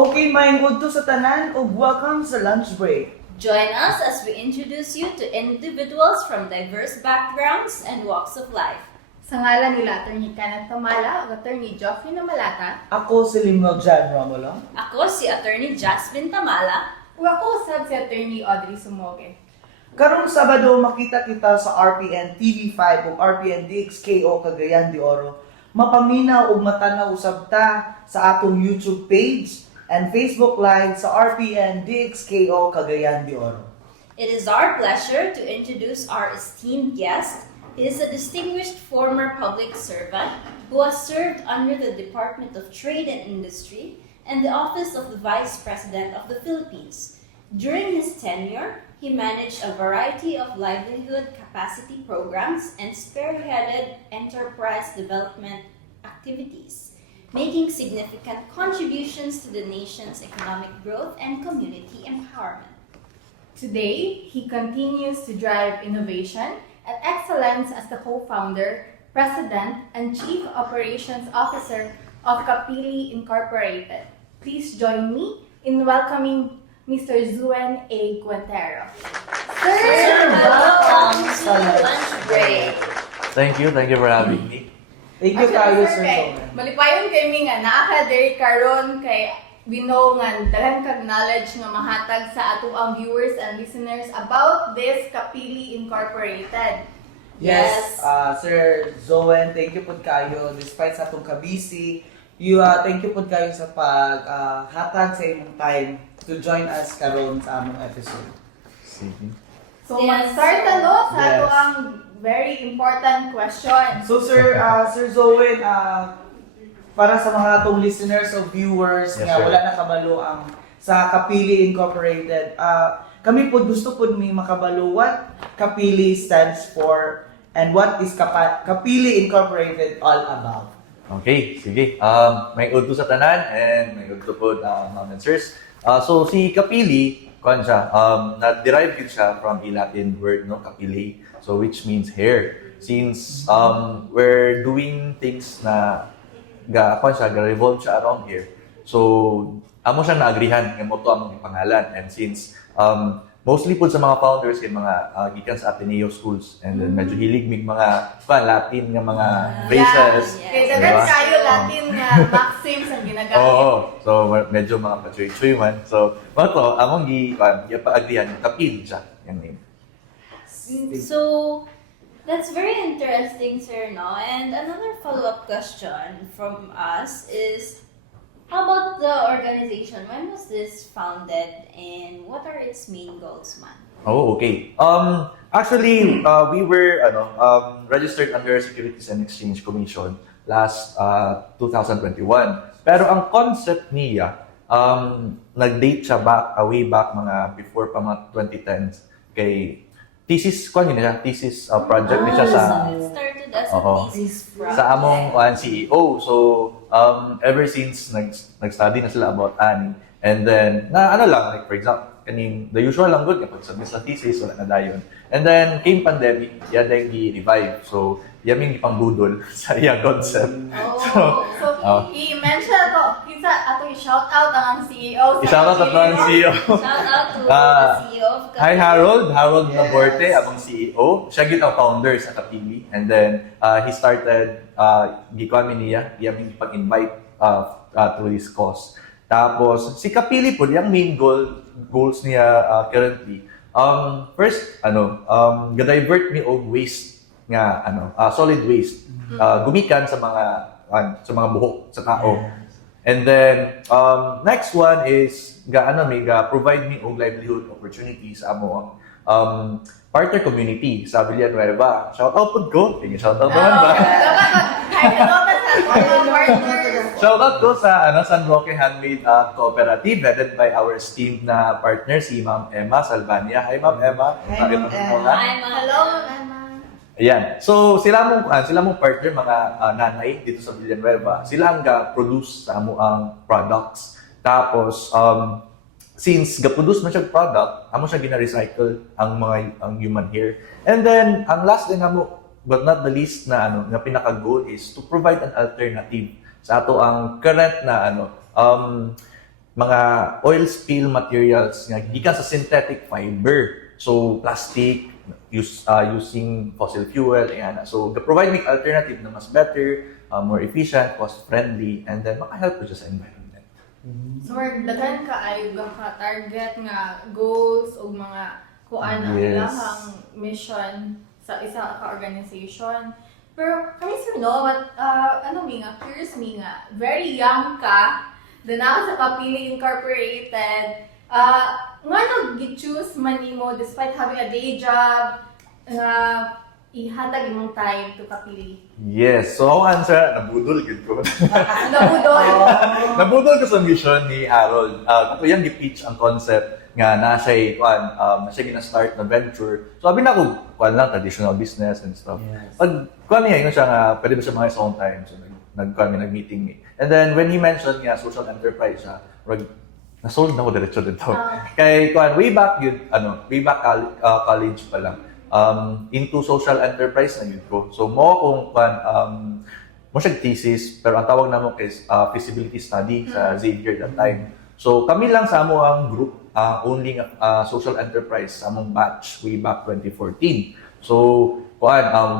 Okay, maingod to sa tanan ug welcome sa lunch break. Join us as we introduce you to individuals from diverse backgrounds and walks of life. Sa ngalan nila Atty. Kenneth Tamala o Atty. Geoffrey Namalata, Ako si Limuel Jan Romulo. Ako si Attorney Jasmine Tamala. o ako usab si Atty. Audrey Sumoge. Karong Sabado makita kita sa RPN TV5 ug RPN DXKO Cagayan de Oro. Mapaminaw ug matanaw usab ta sa atong YouTube page and Facebook Live sa RPN DXKO Cagayan de Oro. It is our pleasure to introduce our esteemed guest. He is a distinguished former public servant who has served under the Department of Trade and Industry and the Office of the Vice President of the Philippines. During his tenure, he managed a variety of livelihood capacity programs and spearheaded enterprise development activities, making significant contributions to the nation's economic growth and community empowerment. Today, he continues to drive innovation and excellence as the co-founder, president, and chief operations officer of Kapili Incorporated. Please join me in welcoming Mr. Zuen A. Cuentero. Sir, welcome to Lunch Break. Thank you for having me. Thank you kayo, Sir kay Roman. malipayon kay mi nga naa ka diri karon kay we know nga daghan kag knowledge nga mahatag sa ato ang viewers and listeners about this Kapili Incorporated. Yes, Sir Zoen, thank you po kayo despite sa atong kabisi. Thank you po kayo sa paghatag sa imong time to join us karon sa among episode. Sige. So Yes. mag-start na no sa Yes. ato ang very important question. So Sir Zoen, para sa mga atong listeners o viewers Yes, nga sir. wala na kabalo ang sa Kapili Incorporated, kami po gusto po may makabalo what Kapili stands for and what is Kapili Incorporated all about. Okay, sige. May udto sa tanan and may udto po mga sirs. So si Kapili, kuan siya, na-derive yun siya from a Latin word, no, kapili, so which means hair. Since we're doing things na kuan siya, revolve siya around here. So amo siya naagrihan nga mo to among pangalan, and since mostly po sa mga founders kay mga gikan sa Ateneo schools, and then medyo hilig mig mga Latin nga mga phrases. yes. Kay Diba? daghan kayo Latin nga maxims ang ginagamit. Oo. So medyo mga pachoy-choy man. So to among gipaagrihan yung Kapili siya yung name. So, that's very interesting, sir, no? And another follow-up question from us is, how about the organization? When was this founded and what are its main goals, man? Oh, okay. Actually, we were registered under Securities and Exchange Commission last 2021. Pero ang concept niya, nag-date siya way back mga before pa mga 2010s kay thesis project ni siya sa So it started as a Oo. thesis project. sa among CEO. So ever since nag-study na sila about ani, and then na like for example kaning the usual lang good kapag submit sa thesis wala na dayon, and then came pandemic yadang gi-revive, so yaming ipangbudol sa iya concept. So, i-mention ko, kinsa ato i-shout out ang CEO sa Isama sa plan CEO. Shout out to the CEO of Hi Kapili. Harold Yes. Laborte, among CEO. Siya gid ang founder sa Kapili, and then he started gikuan niya, yaming pag-invite through this cause. Tapos si Kapili po yung main goals niya currently. First ga-divert mi og waste nga solid waste gumikan sa mga buhok sa tao. And then next one is provide me og livelihood opportunities sa amo partner community sa Villanueva. Shout out po ko. Shout out naman ba? Hello sa mga partners. Shoutout ko sa San Roque Handmade Cooperative, headed by our esteemed na partner, si Ma'am Emma Salvania. Hi, Ma'am Emma. Hi, Ma'am Emma. Hi, mga Hello, Emma. Ayan. So, sila mong partner, mga nanay dito sa Villanueva. Sila ang ga-produce sa amo ang products. Tapos, since ga-produce man siya product, amo siya gina-recycle ang human hair. And then, ang last din amo, but not the least na pinaka-goal is to provide an alternative sa ato ang current na mga oil spill materials nga gikan sa synthetic fiber. So plastic using fossil fuel ayan. So provide me alternative na mas better, more efficient, cost friendly, and then maka-help po siya sa environment. So, daghan ka ay ka target nga goals o mga kuan ang Yes. ilahang mission sa isa ka organization. Pero kami sir no, ano mi nga, curious mi nga, very young ka, then ako sa Kapili Incorporated, nga nag-choose man nimo despite having a day job, ihatag imong time to Kapili. Yes. So ako answer, nabudol gid ko. Nabudol. Nabudol ko sa mission ni Harold. Kato yan gi-pitch ang concept nga na siya gina-start na venture. So sabi na ko, kuan lang traditional business and stuff. Yes. Pag kuan niya yun siya nga pwede ba siya mga own time. So nag-meeting me. And then when he mentioned nga social enterprise siya, nasold na ko diretso dito. Kay kuan way back college pa lang. Into social enterprise na yun ko. So mo kung mo siya thesis pero ang tawag namo is feasibility study sa Xavier that time. So kami lang sa amo ang group only social enterprise sa among batch way back 2014. So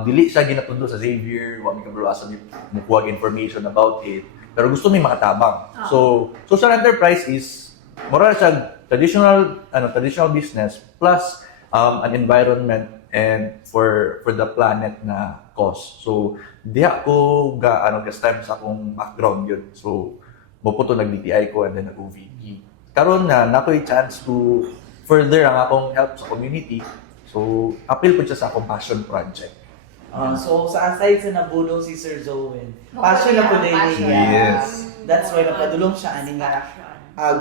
dili siya ginatundo sa Xavier, wa mi kabalo asa mo kuha information about it. Pero gusto mi makatabang. So social enterprise is mura siya traditional business plus an environment and for the planet na cause. So diha ko ga time sa akong background yun. So moputo nag-DTI ko and then nag-OVP. Karon na nakoy chance to further ang akong help sa community. So appeal ko siya sa akong passion project. So sa aside sa nabudol si Sir Zoen, passion na po din Passion. niya. Yes. That's why napadulong siya ani nga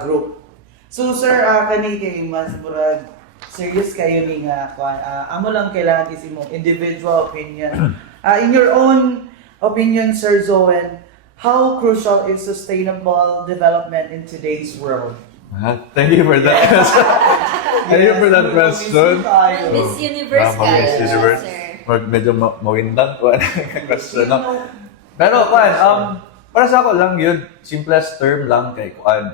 group. So sir, kani kay mas murag serious kayo ni nga amo lang kailangan is imong individual opinion. In your own opinion, Sir Zoen, how crucial is sustainable development in today's world? Thank you for that. Thank you for that question. Miss Universe Miss guys, Universe. sir. Medyo mawindang ko ang question. No? Pero para sa ako lang yun, simplest term lang kay kuan.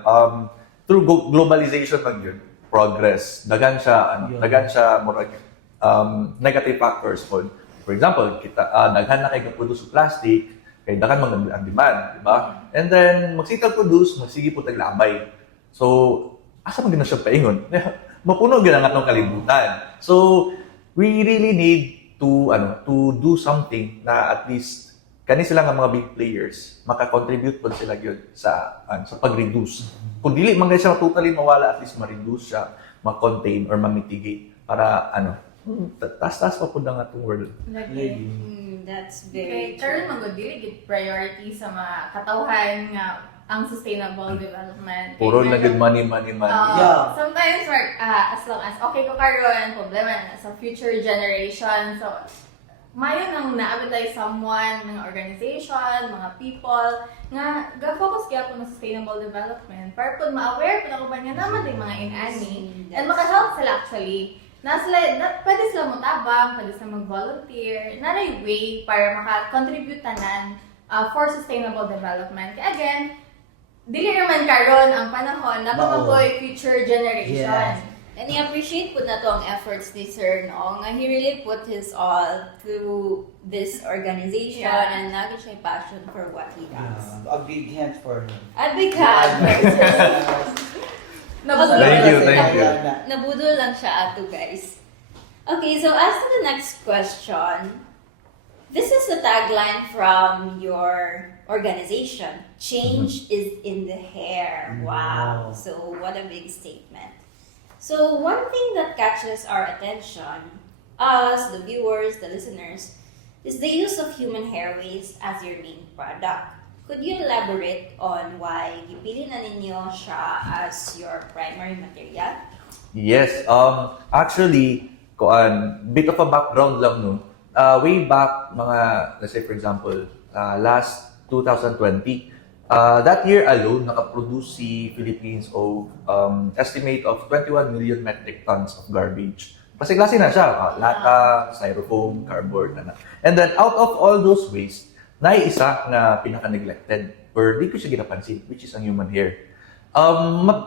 Through globalization lang yun, progress. Dagan siya murag negative factors po. For example, daghan na kay produce plastic, kay daghan ang demand, di ba? And then magsitag produce, magsige po taglabay. So, asa man gina siya paingon? Mapuno gyud ang atong kalibutan. So, we really need to do something na at least kani sila nga mga big players maka-contribute po sila gyud sa pag-reduce. Kung dili man siya totally mawala, at least ma-reduce siya, ma-contain or ma-mitigate para taas pa po ang atong world. That's Okay, very karon true. man gud dili gid priority sa mga katawhan nga ang sustainable development. Puro Kay na medyo- good money. Yeah. Sometimes as long as okay ko karon, problema na sa future generation. So mayo nang naabot tayo someone, mga organization, mga people nga ga-focus kaya po ng sustainable development para po ma-aware po na kumpanya naman din mga inani and maka-help sila actually. Pwede sila mutabang, pwede sila mag-volunteer, naray way para maka-contribute tanan for sustainable development. Kaya again, dili naman karon ang panahon na pamaboy future generation. Yes. And I-appreciate po na to ang efforts ni Sir, no? Nga he really put his all through this organization Yeah. and naging siya passion for what he does. A big hand for him. At big hand. Nabudol Thank you, kasi thank you. Nabudol lang siya ato, guys. Okay, so as to the next question, this is the tagline from your organization. Change is in the hair. Wow. So what a big statement. So one thing that catches our attention, us, the viewers, the listeners, is the use of human hair waste as your main product. Could you elaborate on why gipili na ninyo siya as your primary material? Yes, actually, bit of a background lang no. Way back let's say for example, last 2020, that year alone, nakaproduce si Philippines of estimate of 21 million metric tons of garbage. Kasi klase na siya, lata, styrofoam, cardboard, And then out of all those waste, isa na pinaka-neglected or di ko siya ginapansin, which is ang human hair.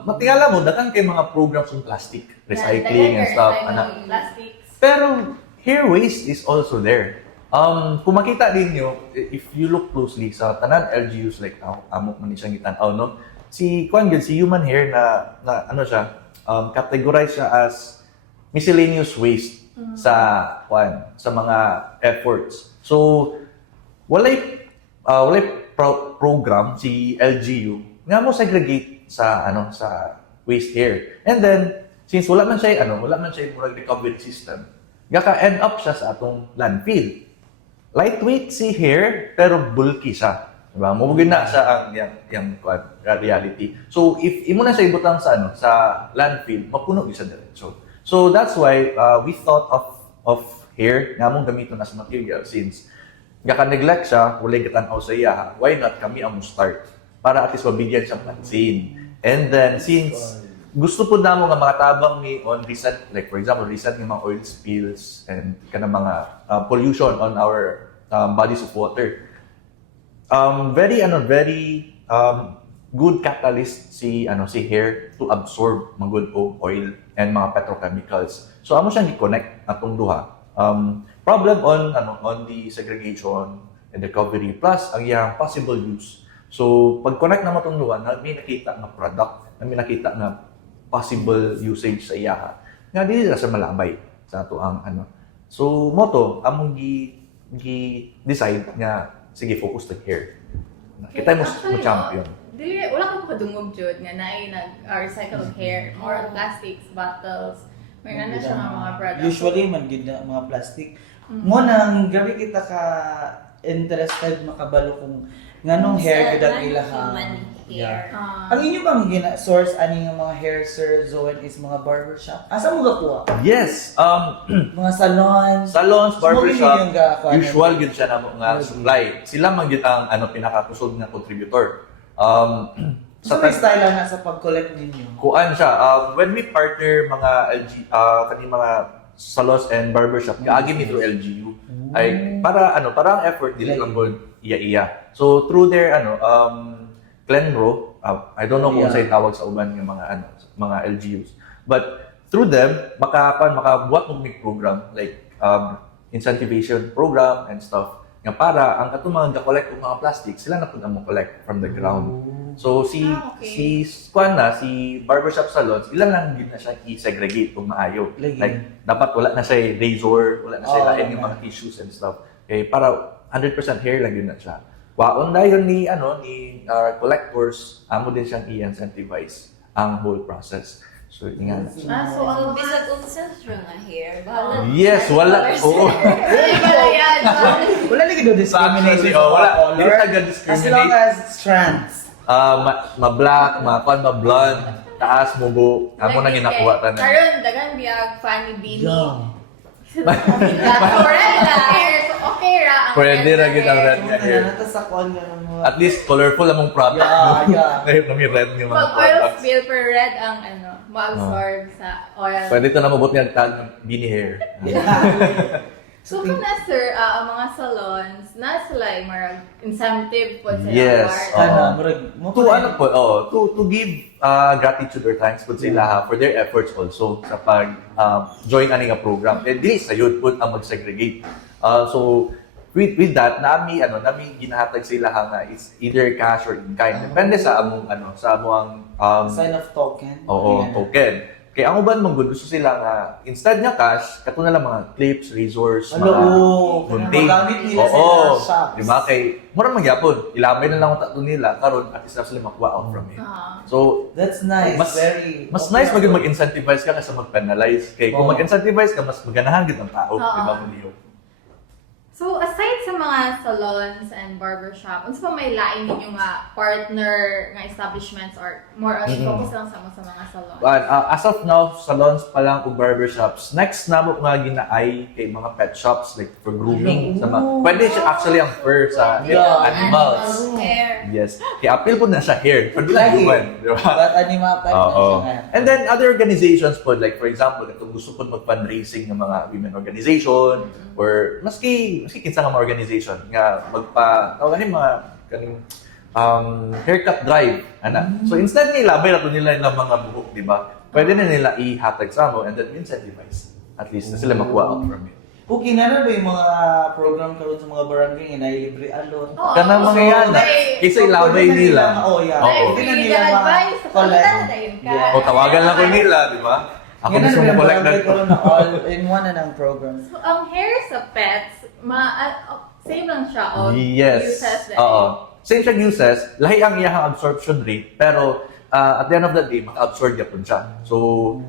Matingala mo, dakan kay mga programs ng plastic, recycling and stuff. Anak. Plastics. Pero hair waste is also there. Kung makita din nyo, if you look closely sa tanan LGUs like amok man siyang itanaw, no? Si human hair na ano siya, categorize siya as miscellaneous waste sa mga efforts. So walay program si LGU nga mo segregate sa waste hair. And then since wala man siya murag recovery system, gaka-end up siya sa atong landfill. Lightweight si hair, pero bulky siya. Diba? Mumugin na sa yung reality. So, if imo na siya ibutang sa landfill, mapuno siya diretso. So, that's why we thought of hair nga mong gamiton as material since gaka-neglect siya, walay gatanaw sa iya, why not kami ang start? Para at least mabigyan siyang pansin. And then, since gusto po namo nga makatabang ni on recent, like for example, recent nga mga oil spills and kanang mga pollution on our bodies of water. Very good catalyst si hair to absorb mga good oil and mga petrochemicals. So amo siyang i-connect atong duha. Problem on the segregation and recovery plus ang iyang possible use. So pag-connect na mo itong duha, may nakita nga product, may nakita nga possible usage sa iya nga dili sa malabay sa ato ang so moto among decide nga sige focus to hair kita mo champion Dili wala ka padungog jud nga naay recycled hair or plastics bottles may na siya mga products. Usually man gid na mga plastic. Mo nang gabi kita ka interested makabalo kung nganong hair gid ang ilahang hair. Ang inyo bang source ani nga mga hair, Sir Zoen, is mga barbershop? Asa mo gakuha? yes Mga salons, barbershop usual usual gyud siya na nga supply sila man gyud ang pinakakusog nga contributor sa style na sa pag-collect ninyo. kuan siya when we partner mga kani mga salons and barbershop kaagi mi through LGU ay para ang effort dili lang gold iya so through their Glenro, I don't know kung sa'yo tawag sa uban ng mga LGUs. But through them, makabuhat mo may program like incentivation program and stuff nga para ang katong mga ga-collect ng mga plastic, sila na po na collect from the ground. So si barbershop salons, ilan lang din na siya i-segregate kung maayo. Like dapat wala na siya razor, wala na siya lain ng mga tissues and stuff. Okay, para 100% hair lang din na siya. Waon dayon ni collectors, amo din siyang i-incentivize ang whole process. So ingat. So ang bisag unsa nga hair, bahala. Yes, wala. Oo. Wala lagi do discrimination. Wala. Hindi As taga-discriminate. long as strands. Ma-black, ma-blonde, taas, mubo. Amo na ginakuha tanan. Karon dagan biyag funny beanie. Yeah. Okay ra ang Pwede ra gid ang red nga hair. Nata sa kon nga mga. At least colorful among product. Yeah. Ngayon kami red yung mga Pag oil products. spill per red ang ma-absorb sa oil. Pwede ito na mabot nga tag ng beanie hair. So kung na sir, ang mga salons, na sila yung marag incentive po sa Yes. award. To give gratitude or thanks po sila for their efforts also sa pag join ani nga program. And dili sa yun po ang mag-segregate. So with that nami ginahatag sila nga is either cash or in kind. Depende sa among Sign of token. token. Kaya ang uban mong gusto sila nga instead nga cash, kato na lang mga clips, razors, gunting. Magamit nila sa shops. Di ba? Kay mura magyapon, ilabay na lang ang tattoo nila karon at least na sila makuha out from it. So That's nice. mas nice mag-incentivize ka kaysa mag-penalize. Kay kung mag-incentivize ka, mas maganahan gid ang tao, di ba mo niyo? So aside sa mga salons and barbershop, unsa pa may lain ninyo nga partner nga establishments or more on focus lang sa mga salons? But as of now, salons pa lang o barbershops. Next na mo nga ginaay kay mga pet shops like for grooming. Pwede siya actually ang fur sa animals. Hair. Yes. Kaya appeal po na sa hair. Pwede lang human. Di ba? But animal type na Oo. siya. And then other organizations po, like for example, kung gusto po mag-fundraising ng mga women organization or maski kinsa nga mga organization nga haircut drive. Ana. So instead nila, may rato nila ng mga buhok, di ba? Pwede na nila i-hatag sa mo and then incentivize. At least na sila makuha out from it. Okay na na ba yung mga program karon sa mga barangay nga nailibre alon? Oo. Kana mga yan. Okay. Kaysa ilabay Pwede na nila. Oh, yeah. Oo. Pwede na Free nila advice. collect. Papunta na yun ka. Yeah. O tawagan lang ko nila, di ba? Ako Yan na gusto rin mo ang collect barangay na karon na all in one na ng program. So, ang hair sa pets, same lang siya all Yes. uses that Oo. Same siya uses, lahi ang iyang absorption rate, pero at the end of the day, maka-absorb yapon siya. So,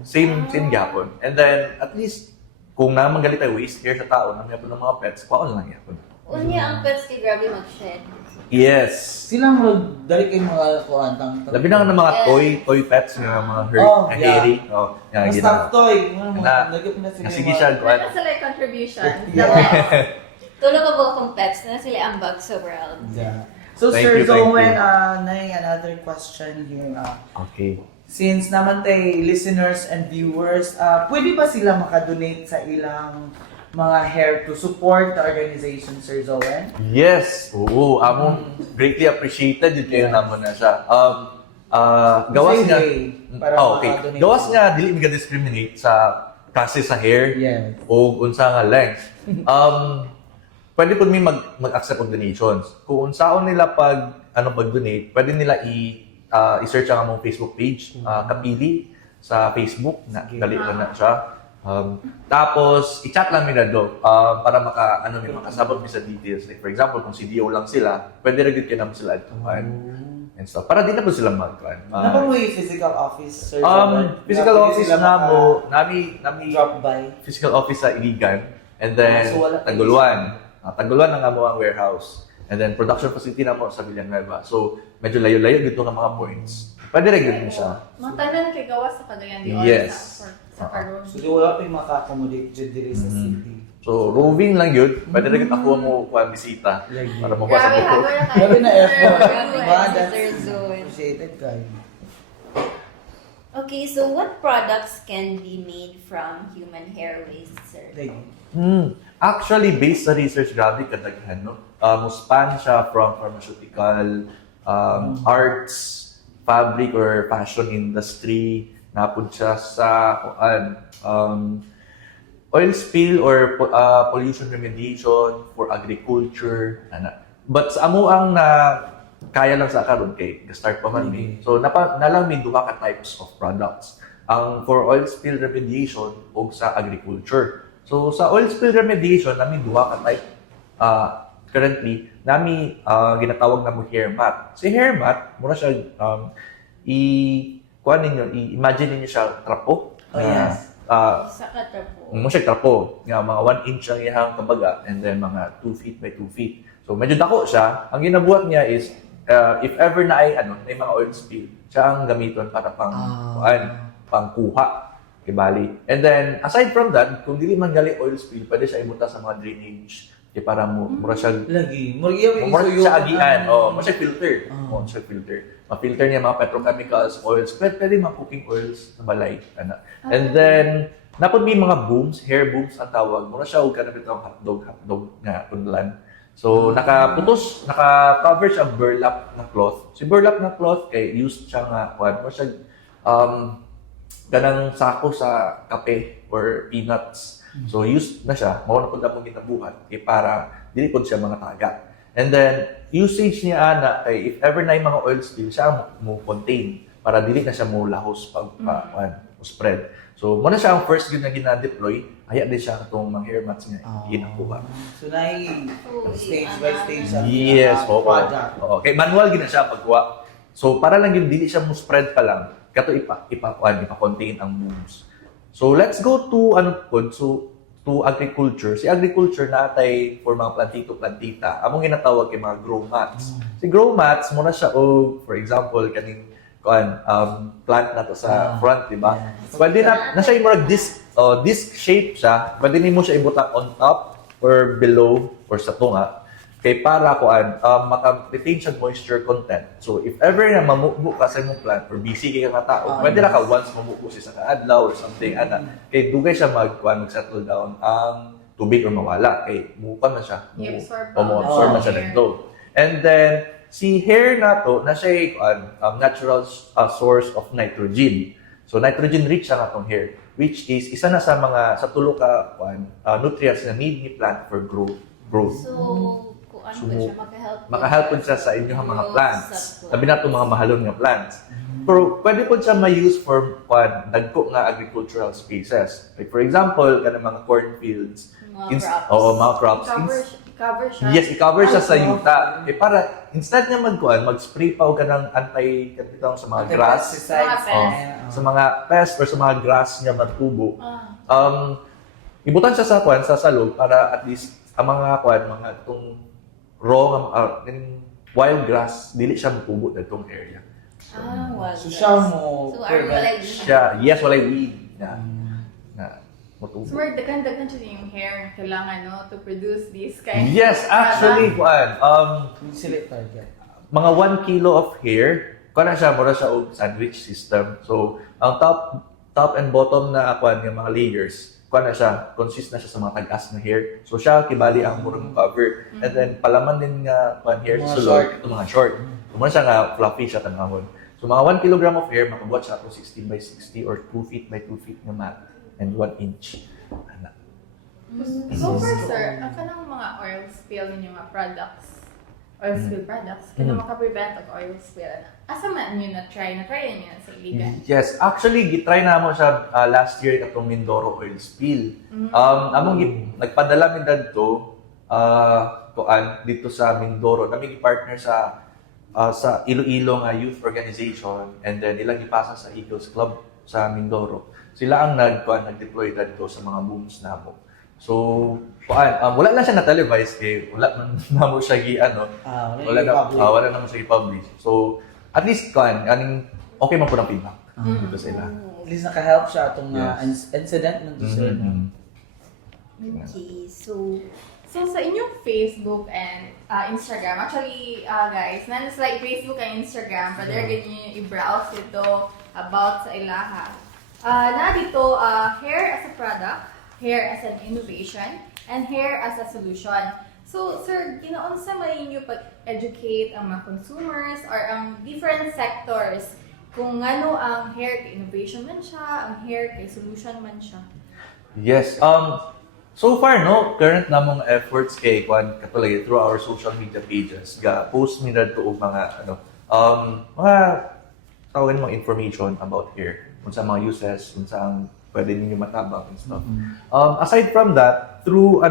same yapon. And then, at least, kung naman galit tayo waste hair sa tao, naman yapon ng mga pets, paon lang yapon. Unya ang pets kay grabe mag-shed. Yes. Sila mo dali kay mga kuantang. Labi na ng mga toy pets, ng mga hairy. Oh, yan, Mas ginawa. stuff toy. Na- Nagip na sila. Sige mga- siya, Ano sila yung contribution? Yeah. Tulog ka ba akong pets na sila ang bug sa world? Yeah. So Thank Sir you, thank Zowen, you. nay another question here. Okay. Since naman tay listeners and viewers, pwede ba sila makadonate sa ilang mga hair to support the organization, Sir Zowen? Yes. Oo. Among greatly appreciated yun kayo naman na siya. Gawas Say nga. hey, para Okay. makadonate Gawas sila. nga, dili mi discriminate sa klase sa hair Yes. o unsa nga length. Pwede po mi mag-accept of donations. Kung unsaon nila pag-donate, pwede nila i-search ang among Facebook page, Kapili, sa Facebook, dali na siya. Tapos, i-chat lang nila do para makasabot mi sa details. Like, for example, kung CDO lang sila, pwede rin yun naman sila atuan and stuff. Para di na po sila mag-run. Napa mo yung physical office, Sir Zowen? Physical Pwede office sila na mo, nami drop by. physical office sa Iligan, and then So, wala pa Taguluan. Taguluan ang amo ang warehouse. And then production facility na mo sa Villanueva. So, medyo layo-layo dito ng mga points. Pwede rin yun siya. Matanan kay gawas sa Cagayan de Oro Yes. sa Caron. So, di wala pa yung maka-accommodate dyan diri sa city. So, roving lang yun. Pwede rin ako mo kuha bisita. Para makuha sa Grabe, buko. hagor na kayo. Grabe na effort. Grabe Diba? kayo, That's Sir Zowen. appreciated kayo. Okay, so what products can be made from human hair waste, sir? Like, Actually, based sa research, grabe kadaghan, no? Muspan siya from pharmaceutical, arts, fabric or fashion industry, napod siya sa oil spill or pollution remediation for agriculture. But sa amo ang na kaya lang sa karon kay start pa man mi. So nalang may duha ka types of products. Ang for oil spill remediation o sa agriculture. So sa oil spill remediation nami duha ka type currently nami ginatawag na mo hair mat. Si hair mat mura siya kuan ninyo imagine niyo siya trapo. Oh, yes. Sa katrapo. Mo siya trapo nga mga 1 inch ang iyang kabaga and then mga 2 feet by 2 feet. So medyo dako siya. Ang ginabuhat niya is if ever na ay may mga oil spill, siya ang gamiton para pangkuha kay bali. And then aside from that, kung dili man gali oil spill, pwede siya ibuta sa mga drainage kay para mura siya lagi. Murgiya mura isuyo siya ka agian. na- Oh, mo siya filter. Oh, siya filter. Ma-filter niya mga petrochemicals, oils, pwede mga cooking oils na balay. And then napod may mga booms, hair booms ang tawag. Mura siya og kanang bitong hotdog nga kunlan. So, naka-cover siya burlap na cloth. Si burlap na cloth, kay used siya nga, mo siya, ganang sako sa kape or peanuts. So, used na siya, mao na po na pong ginabuhat, para dili po siya mga taga. And then, usage niya na, kay if ever na yung mga oil spill, siya mo contain, para dili na siya mo lahos spread. So, muna siya ang first yun na gina-deploy, haya din siya itong mga hair mats niya, ginakuha. So, stage by stage sa Yes, oo. project. Oo. Kay manual gina siya pagkuha. So para lang yun dili siya mo spread pa lang. Kato ipa-contain ang booms. So let's go to to agriculture. Si agriculture natay for mga plantito-plantita. Among ginatawag kay mga grow mats. Si grow mats muna siya for example kaning plant na to sa front, di ba? Pwede na siya yung disc shape siya. Pwede mo siya ibutang on top or below or sa tunga. Kay para maka-retain siya moisture content. So if ever na mamubo ka sa imong plant or busy kay ka tao, pwede na ka once mamubo siya sa kaadlaw or something kay dugay siya mag-settle down ang tubig or mawala kay mupan na siya. I-absorb Mo-absorb na siya air. dito. And then si hair nato na siya natural source of nitrogen. So nitrogen rich ang atong hair, which is isa na sa tulo ka nutrients na need ni plant for growth. So, kung ano So, ba siya, Makahelp po siya sa inyong mga Growth plants. sa Sabi na itong mga mahalon nga plants. Pero pwede po siya ma-use for dagko nga agricultural spaces. Like for example, kanang mga cornfields. Mga crops. Oo, mga crops. I-cover siya. Yes, i-cover siya sa Ay, yuta. Para instead nga mag-spray pa o ka ng anti-kapitang sa mga grass, Pesticides. Mga sa mga pest or sa mga grass nga magtubo, Ah. ibutan siya sa salog para at least ang mga mga itong raw wild grass dili siya mutubo na itong area. Wala. So siya mo So, are wala Yes, walay weed na mutubo. So, we're daghan siya yung hair kailangan, no, to produce this kind Yes, actually, Select target. mga 1 kilo of hair, kana siya mura siya og sandwich system. So, ang top and bottom na yung mga layers, kana siya, consist na siya sa mga tag-as na hair. So, siya kibali ang murang cover. And then palaman din nga hair Mga sa sulod, ito mga short. Mura siya nga fluffy siya tanahon. So, mga 1 kilogram of hair, makabuhat siya ako 16 by 60 or 2 feet by 2 feet na mat and 1 inch. Ana. So far, sir, ang kanang mga oil spill ninyo mga products, oil spill products, kaya maka-prevent og oil spill. Asa man nyo na-try nyo sa iligan? Yes, actually gitry na mo siya last year katong Mindoro oil spill. Nagpadala mi dadto dito sa Mindoro. Kami gi-partner sa Iloilo nga youth organization and then ilang ipasa sa Eagles Club sa Mindoro. Sila ang nag-deploy dadto sa mga booms namo. So, wala lang siya na-televise wala man namo siya wala naman siya i-publish. So, at least okay man po ng feedback dito sa ila. At least naka-help siya itong Yes. incident ng sir. Okay, so Sa inyong Facebook and Instagram, actually, guys, like Facebook and Instagram, pwede ganyan i-browse ito about sa ilaha. Na dito, hair as a product, hair as an innovation, and hair as a solution. So, sir, unsa man ninyo pag-educate ang mga consumers or ang different sectors kung ano ang hair kay innovation man siya, ang hair kay solution man siya? Yes. So far, current namong efforts katulad through our social media pages, post mi na og mga mga tawagin mga information about hair, kung sa mga uses, kung saan pwede ninyo matabang and stuff. Aside from that, through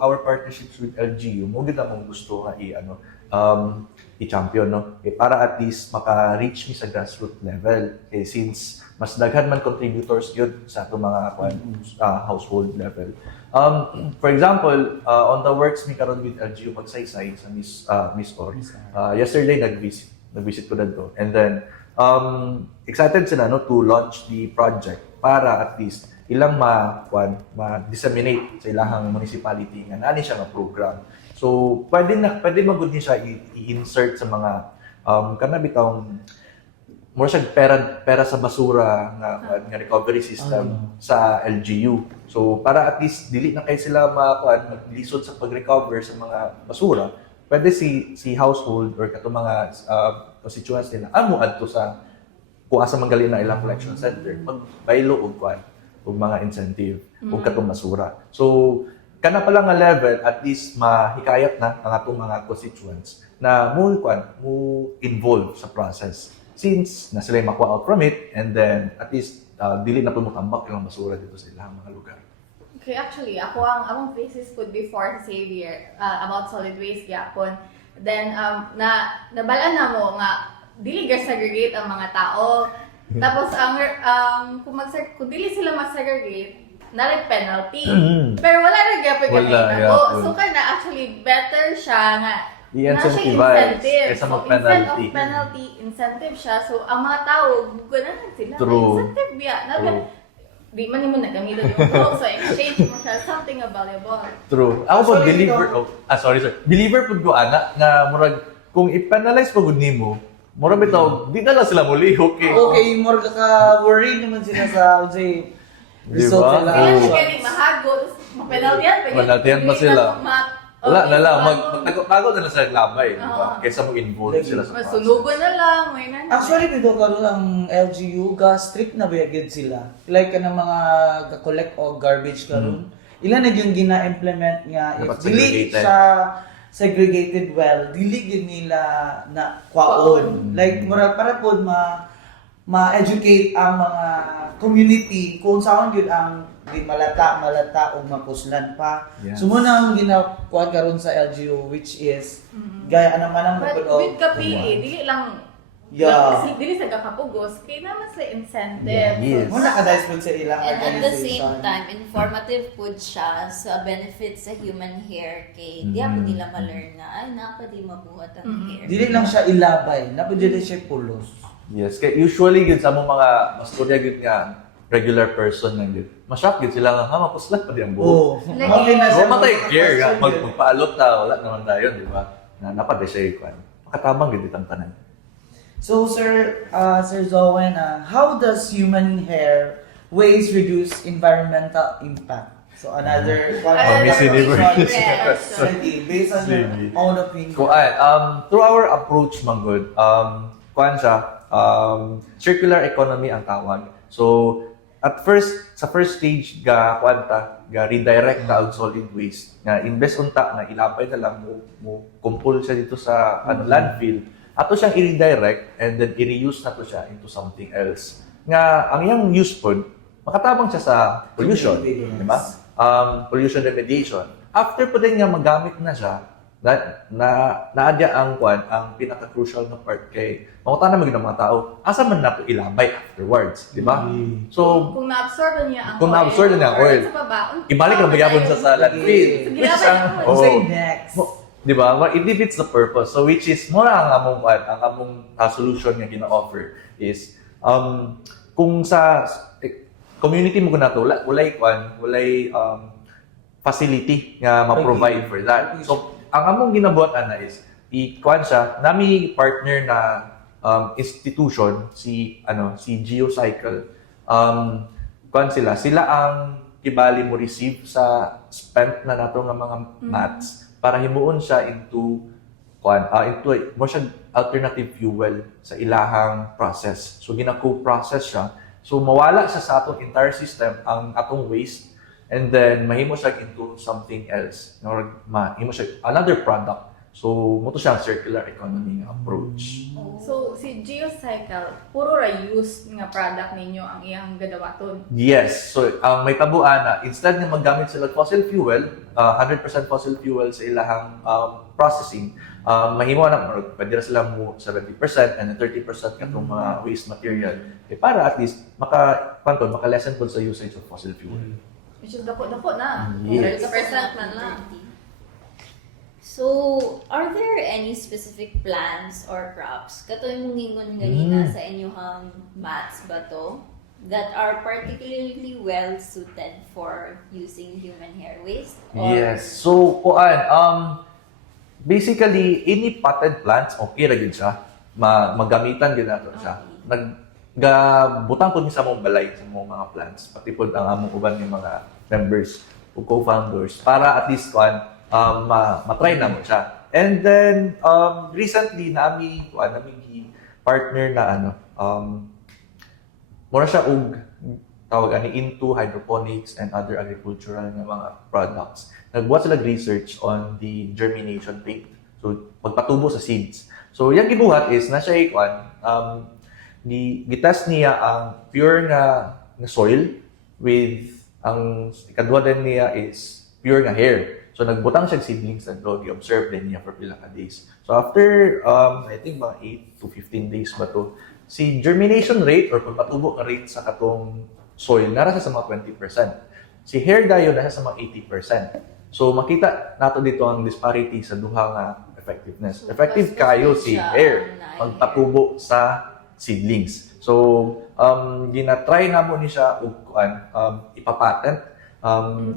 our partnerships with LGU, mo gid among gusto nga i-champion para at least maka-reach mi sa grassroots level since mas daghan man contributors yun sa ato mga household level. For example, on the works mi karon with LGU Magsaysay sa Miss Or. Yesterday nag-visit ko dito. And then excited sila to launch the project para at least ilang ma-disseminate sa ilahang municipality nga nani siya nga program. So pwede magud ni siya i-insert sa mga kanabitang more siya pera sa basura nga recovery system sa LGU. So para at least dili na kay sila maglisod sa pag-recover sa mga basura, pwede si household or kato mga constituents nila amo adto sa kung asa manggali na ilang collection center magbaylo og mga incentive og katong basura. So kana pa lang nga level at least mahikayat na ang atong mga constituents na mo involve sa process. Since na sila makuha out from it, and then at least dili na pumutambak ilang basura dito sa ilang mga lugar. Okay, actually, ako among faces put before sa Xavier about solid waste gyapon. Then nabalaan na mo nga dili segregate ang mga tao. Tapos kung dili sila mag-segregate, na penalty. Pero wala na gyapon kami nako. So kana actually better siya nga I-incentivize kaysa mag-penalty. mag-penalty. Instead of penalty, incentive siya. So, ang mga tao, guganahan sila. True. Incentive biya. True. Di man mo nagamito yung go. So, exchange mo siya something valuable. True. Ako po, Sorry, believer, sorry. Believer po ko, na murag, kung i-penalize po nimo, murag bitaw, di na lang sila muli, okay. Okay, more ka-worry naman sila sa result Diba? nila. Kaya siya galing mahago. Penaltyan. Penaltyan pa sila. Wala Okay, na lang, bago- magtago na lang sa labay, di ba? Oo. Kaysa mag-involve sila sa process. Masunugan na lang, may na. Actually, dito karon ang LGU, strict na bayagid sila. Like, kanang mga collect o garbage karon. Ilan na yung gina-implement nga, if Dapat dili segregated. siya segregated well, dili gid nila na kwaon. Like, mura para po ma-educate ang mga community kung saan yun ang di malata o mapuslan pa. Yes. So, muna ang ginakuha karon sa LGU, which is, gaya naman ang But mapanood. with kapili, dili lang Yeah. dili sa kakapugos, kay naman sa incentive. Yes. Muna ka-dice po sa ilang And at the organization. same time, informative po siya sa benefits sa human hair kay di ako nila ma-learn na ay napa di mabuhat ang hair. Dili lang siya ilabay, napudili siya pulos. Yes, kaya usually yun sa mga mas kurya yun nga regular person na yun. Mashock yun sila nga, mapuslat pa di ang buhok. Oo. Like, Okay na siya. So, matay care nga, Person yun. magpaalot na, wala naman tayo, di ba? Na napatay siya yung makatabang yun ditang tanan. So, Sir Zowen, how does human hair waste reduce environmental impact? So, another Another Miss Universe. Yes. Based on your Sige. own opinion. Through our approach, Manggod, kuhan siya, circular economy ang tawag. So, at first, sa first stage, ga redirect ka og solid waste. Nga, invest unta, nga ilapay na lang mo kumpul siya dito sa landfill. Ato siyang i-redirect and then i-reuse na to siya into something else. Nga, ang iyang use po, makatabang siya sa pollution. Yes. Di ba? Pollution remediation. After po din nga magamit na siya, naadya ang pinaka-crucial na part kay makuta na ng mga tao, asa man na to ilabay afterwards, di ba? So, Kung na-absorb niya ang Kung na-absorb niya ang oil, sa baba, ibalik na magyapon sa landfill. Sige, Which is dapat ang, yun. Say oh, next. di ba? Well, it defeats the purpose. So, which is, mura ang among solution nga gina-offer is, kung sa community mo na to, walay facility nga ma-provide for that. So, ang among ginabuhat ana is i-kuan siya, nami partner na institution si GeoCycle. Kuan sila ang kibali mo receive sa spent na nato nga mga mats para himuon siya into more siya alternative fuel sa ilahang process. So gina-co-process siya. So mawala siya sa atong entire system ang atong waste and then mahimo siya into something else or mahimo siya another product. So mo to siya ang circular economy nga approach. So, si GeoCycle, puro reuse nga product ninyo ang iyang gadawaton. Yes. So, ang may tabuan na, instead na maggamit sila fossil fuel, 100% fossil fuel sa ilahang processing, mahimo na, pwede na sila mo 70% and then 30% katong mga waste material. Para at least, maka-lessen po sa usage of fossil fuel. Which is dako-dako na. Yes. 30% man lang. So, are there any specific plants or crops kato yung ngingon ganina sa inyong mats ba to that are particularly well suited for using human hair waste? Or- Yes. So, basically, any potted plants, okay ra gyud siya. Magamitan gyud nato siya. Nagbutang po ni sa mong balay sa mga plants, pati po ang among uban ng mga members o co-founders para at least matry na mo siya. And then, recently, nami partner na mura siya tawag into hydroponics and other agricultural nga mga products. Nagbuhat sila research on the germination rate. So, pagpatubo sa seeds. So, yung gibuhat is, na siya gitest niya ang pure nga soil with, ang ikadwa din niya is pure nga hair. So, nagbutang siya seedlings and observe din niya for pila ka days. So, after, I think mga 8 to 15 days ba to, si germination rate or pagpatubo ka rate sa katong soil, nara siya sa mga 20%. Si hair dayon, nasa sa mga 80%. So, makita nato dito ang disparity sa duha nga effectiveness. So, Effective mas kayo mas si siya hair, ang pagpatubo sa seedlings. So, ginatry na mo ni siya ipapatent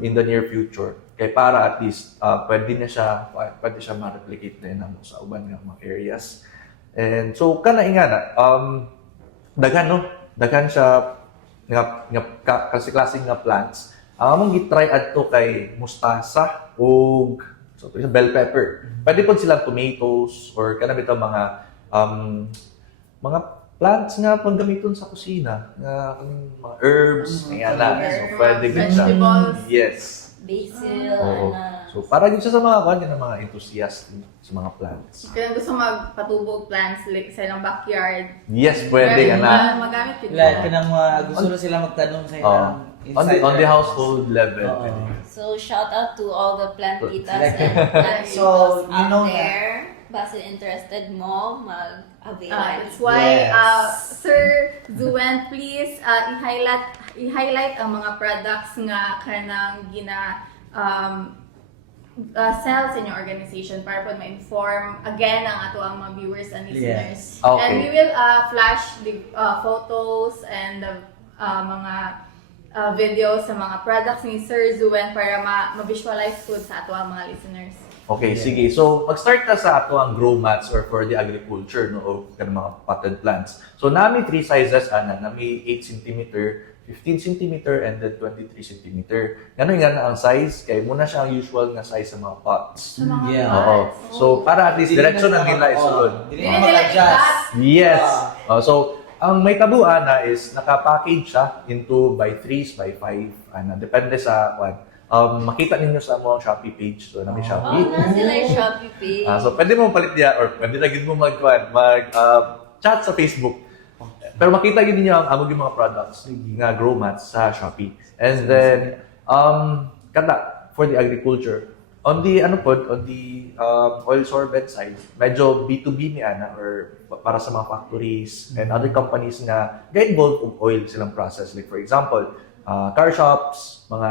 in the near future. Kaya para at least pwede siya ma-replicate din sa uban ng mga areas. And so kana ingana daghan siya nga klase nga plants. Among gitry adto kay mustasa o So, bell pepper. Pwede po silang tomatoes or kanang bitaw mga plants nga panggamiton sa kusina. Nga kaning mga herbs, ayan na. So, pwede gud siya. Vegetables. Yes. Basil, Oo. ana. So, para yun siya sa mga mga enthusiast sa mga plants. Kaya gusto magpatubog plants like sa ilang backyard. Yes, pwede ka na. Magamit yun. Like, kanang gusto na sila magtanong sa ilang On the household level. Oo. pwede. So shout out to all the plantitas Like- and plant So, peoples you know out na. there. Basta interested mo, mag-avail. That's why, Yes. Sir Zuen, please i-highlight ang mga products nga kanang sell sa inyong organization para po ma-inform again ang ato ang mga viewers and listeners. Okay. And we will flash the photos and the mga videos sa mga products ni Sir Zuen para ma-visualize po sa ato ang mga listeners. Okay, Yeah. sige. So, mag-start na sa ato ang grow mats or for the agriculture no, o kanang mga potted plants. So, nami 3 sizes, nami 8 cm, 15 cm, and then 23 cm. Ganun nga na ang size, kaya muna siya ang usual nga size sa mga pots. Sa mga Yeah. Oo. plants. So, para at least direction ang nila isulod. Hindi Hindi na nila mag-adjust. Yes. So, ang may tabuan na is nakapackage siya into by 3s, by 5. Depende sa makita ninyo sa mga Shopee page. So, namin Oh, Shopee. na sila yung Shopee page. So, pwede mo palit niya or pwede lagi mo chat sa Facebook. Pero makita yun niyo ang amog yung mga products nga grow mats sa Shopee. And then, for the agriculture, on the oil sorbent side, medyo B2B ni ana or para sa mga factories and other companies nga involved of oil silang process. Like for example, car shops, mga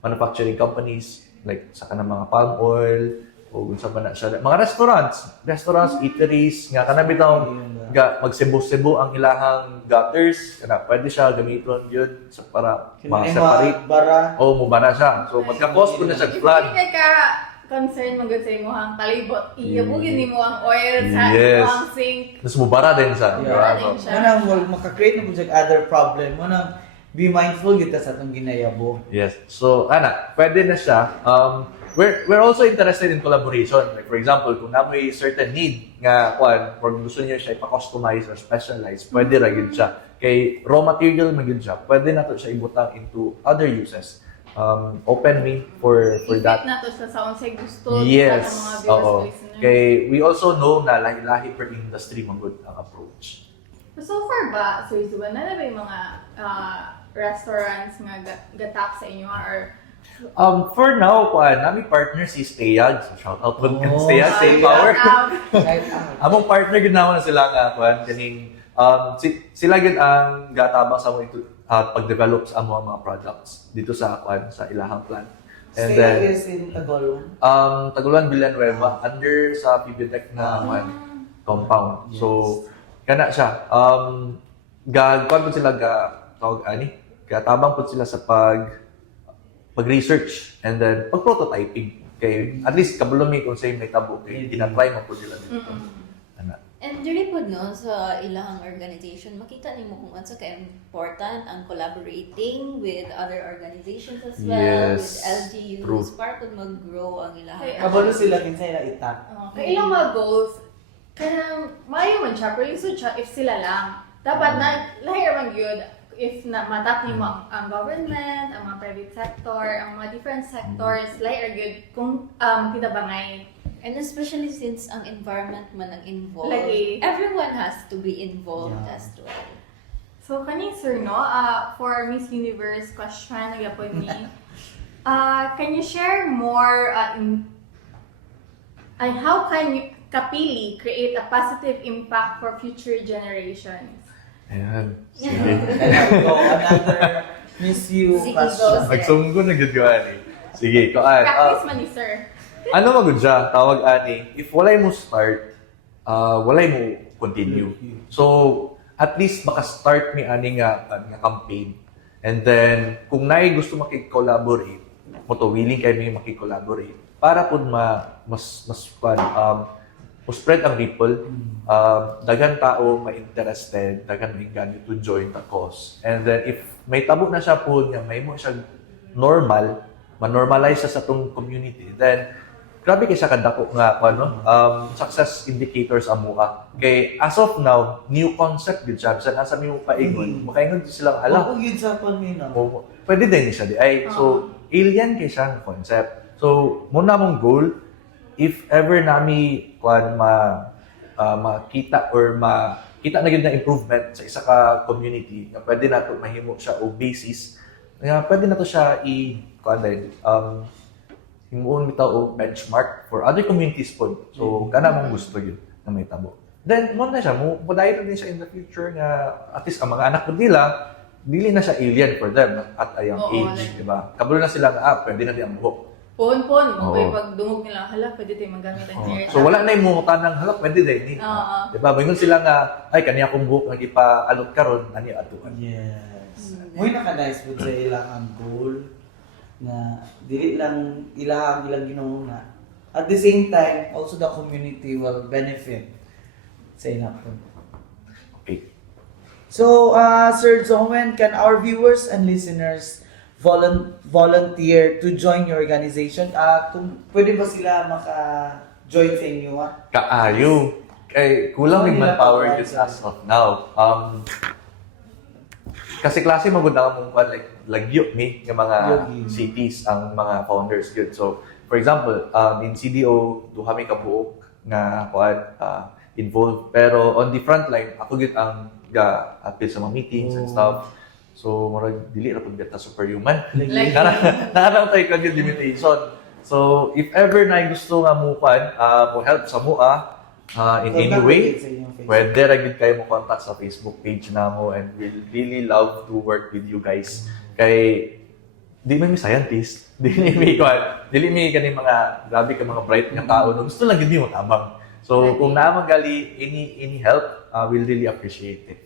manufacturing companies, like sa kanang mga palm oil, o kung saan ba na siya. Mga restaurants, eateries, nga kanang bitaw magsibo-sibo ang ilahang gutters, kana pwede siya gamiton yun para ma-separate. Bara. O mo ba na siya. So magka-cost po na siya If flood. hindi ka concern magod sa imong palibot, iyabugin nimo ang oil sa Yes. imong sink. Tapos mubara din siya. Mubara Ano. din siya. Manang maka-create na po siya other problem. Manang be mindful kita sa itong ginayabo. Yes. So, pwede na siya. We're also interested in collaboration. Like for example, kung na may certain need nga or gusto niyo siya ipa-customize or specialize, pwede ra gyud siya. Kay raw material man gyud siya, pwede na to siya ibutang into other uses. Open me for that. Na to sa unsay gusto Yes. sa mga viewers Oo. and listeners. Kay we also know na lahi-lahi per industry man good ang approach. So far ba, Sir Zuban, na ba yung mga restaurants nga gatap sa inyo or For now, nami partner si Stayag. So, shout out po kan Oh, Stayag, Stay Power. Right out. Among partner ginawa na sila nga kaning sila gid ang gatabang sa mo pag-develop sa among mga products dito sa sa ilahang plant. And Stay then is in Tagoloan. Taguluan Villanueva under sa PBTech na compound. So kana siya. Gagkuan po sila gatabang po sila sa pag-research and then pag-prototyping. Kay at least kabulumi kung sa'yo may tabo kay tinatry mo po nila dito. And diri po no, sa ilahang organization, makita nimo kung ano ka-important ang collaborating with other organizations as well, Yes. with LGUs, True. para po mag-grow ang ilahang Ay, Kabalo sila kinsay na itak. kay ilang mga goals kanang maayo man siya pero lisod siya if sila lang. Dapat na lahi man gyud if na matap nimo ang government, ang mga private sector, ang mga different sectors, lahi ra gyud kung kinabangay. And especially since ang environment man ang involved, Lagi. everyone has to be involved Yeah. as well. So kani sir no, for Miss Universe question nagyapon ni. Can you share more on how can you Kapili create a positive impact for future generations? Ayan. Go, another miss you Sige, question. go. Nagsunggo na gud ani. Sige, kuan. Practice man ni sir. Ano magud siya? Tawag ani. If walay mo start, walay mo continue. So, at least maka-start mi ani nga campaign. And then kung naay gusto makikollaborate, mo to willing kay mi makikollaborate para pud mas spread ang ripple, daghan tao ma-interested, daghan mainganyo to join the cause. And then if may tabo na siya po nga may mo siya normal, ma-normalize siya sa tong community, then grabe kay siya kadako nga ano, success indicators amuha. Kay as of now, new concept gyud siya. Bisan asa mi mo paingon, makaingon gyud sila hala. Ako yun sa pamina. Pwede din siya di ay. So alien kay siya nga concept. So muna mong goal if ever nami kuan makita or makita na gyud na improvement sa isa ka community nga pwede nato mahimo siya o basis nga pwede nato siya kuan din himuon bitaw og benchmark for other communities po. So kana mong gusto yun na may tabo. Then mo na siya mo pudayon din siya in the future nga at least ang mga anak ko nila dili na siya alien for them at a young Oo, age, like- di ba? Kabalo na sila nga pwede na di ang buhok. Pon, Oo. okay, pag dungog nila, hala, pwede tayo magamit ang hair. So wala na yung muhutan ng halak, pwede din ni. Oo. Di ba? Mingon sila nga ay kaniya kong buhok nga ipaalot karon ani atuan. Yes. Muy naka-nice po sa ilang goal na dili lang ilang ginuna. At the same time, also the community will benefit sa ilang po. Okay. So, Sir Zowen, can our viewers and listeners volunteer to join your organization? Kung pwede ba sila maka-join sa inyo? Kaayo. Kay kulang So, yung nila manpower pa- just as of now. Kasi klase magud na mong like lagyo mi yung mga Yogi. cities ang mga founders good. So for example, in CDO duha mi ka buok nga involved pero on the front line ako gid ang appeal sa mga meetings and stuff. So murag dili ra pud beta superhuman. Like- Nara tayo ka gyud limitation. So if ever na gusto nga mo mo help sa mua in any way, pwede ra gid kayo mo contact sa Facebook page namo and we'll really love to work with you guys. Kay di man mi scientist, dili mi kani mga grabe ka mga bright nga tao no gusto lang gid mo tabang. So kung naman gali any help, we'll really appreciate it.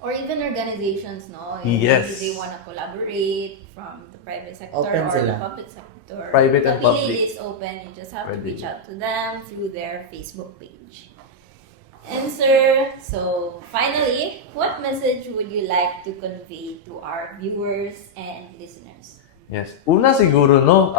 Or even organizations, no? Yes. If they want to collaborate from the private sector Open or sila. the public sector. Private and Kapili public. is open. You just have to Pwede. reach out to them through their Facebook page. And sir, so finally, what message would you like to convey to our viewers and listeners? Yes. Una siguro no,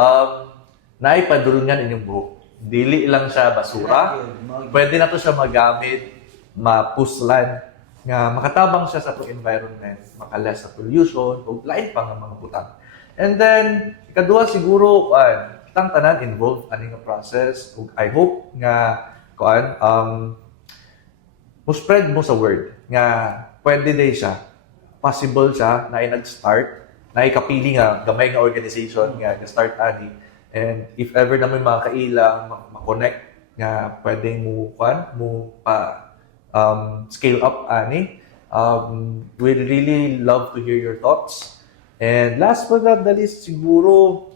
naipadulungan inyong buhok. Dili lang siya basura. Pwede na to siya magamit, mapuslan, nga makatabang siya sa itong environment, makaless sa pollution, o lain pa nga mga butang. And then, ikaduha siguro, kitang tanan involved ani nga process. Ug I hope nga, mo spread mo sa word, nga pwede day siya, possible siya, na nag-start, na kapili nga, gamay nga organization nga, start ani. And if ever na may mga kailang, ma-connect, nga pwedeng mo scale up ani. We really love to hear your thoughts. And last but not the least, siguro,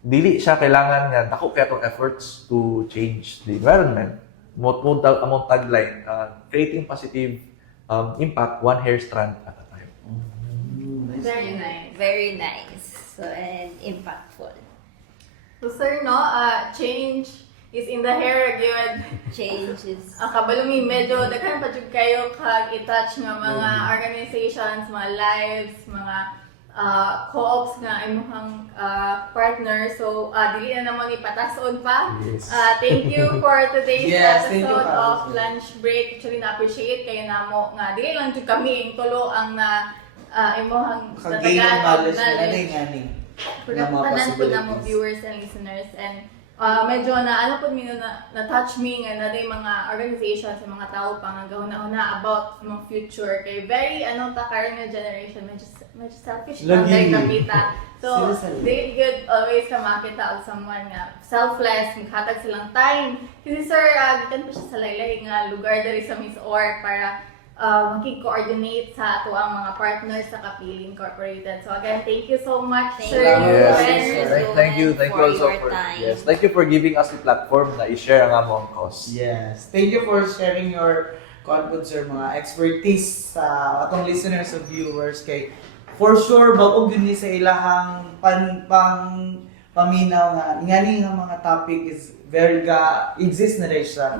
dili siya kailangan nga dako kaya tong efforts to change the environment. Among tagline, creating positive impact one hair strand at a time. Very nice. Very nice. So, and impactful. So sir, no, change is in the hair, gyud. Change is Ang kabalumi, medyo daghan pa jud kayo kag i-touch nga mga organizations, mga lives, mga co-ops nga imong partner. So, dili na naman ipatason pa. Yes. Thank you for today's Yes, thank you, episode Carlos. of Lunch Break. Actually, na-appreciate kayo namo nga dili lang jud kami ang tulo ang imong Kagayon ng knowledge na ganun nga ni. tanan po na mo viewers and listeners, and medyo na po mi na-touch me nga na mga organizations sa mga tao pa nga gahuna-una about mga future kay very karon nga generation medyo selfish lang Lagi. dahil nakita. So Seriously. they good always ka makita og someone nga selfless, maghatag silang time. Kasi sir, gikan pa siya sa laylay nga lugar diri sa Miss Org para makig-coordinate sa ato ang mga partners sa Kapili Incorporated. So again, thank you so much, Thank sir. you. Yes, Thank you, thank you for also your for time. yes, thank you for giving us the platform na i-share ang among cause. Yes. Thank you for sharing your sir, mga expertise sa atong listeners and viewers kay for sure baog yun ni sa ilahang paminaw nga ngani nga mga topic is very exist na rin siya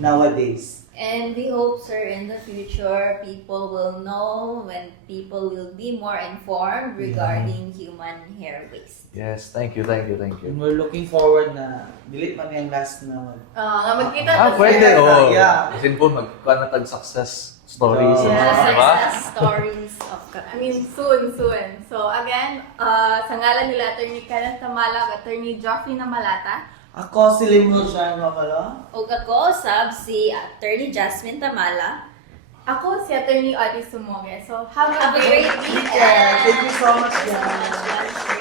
nowadays. And we hope, sir, in the future, people will know when people will be more informed regarding human hair waste. Yes, thank you, thank you, thank And you. we're looking forward na dili man yung last na Nga magkita Ah, to, pwede, sir. oo. Yeah. Kasi po, magkanatag success stories. Yeah. and The stuff, diba? success stories of I mean, soon. So again, sa ngalan nila, Attorney Kenneth Tamalag, Attorney Geoffrey Namalata, Ako si Limul Shine Mamalo. O ako, sab si Attorney Jasmine Tamala. ako si Attorney Audie Sumoge. So have Have a a great great weekend! weekend! Thank you so much, Thank you so guys. much, guys.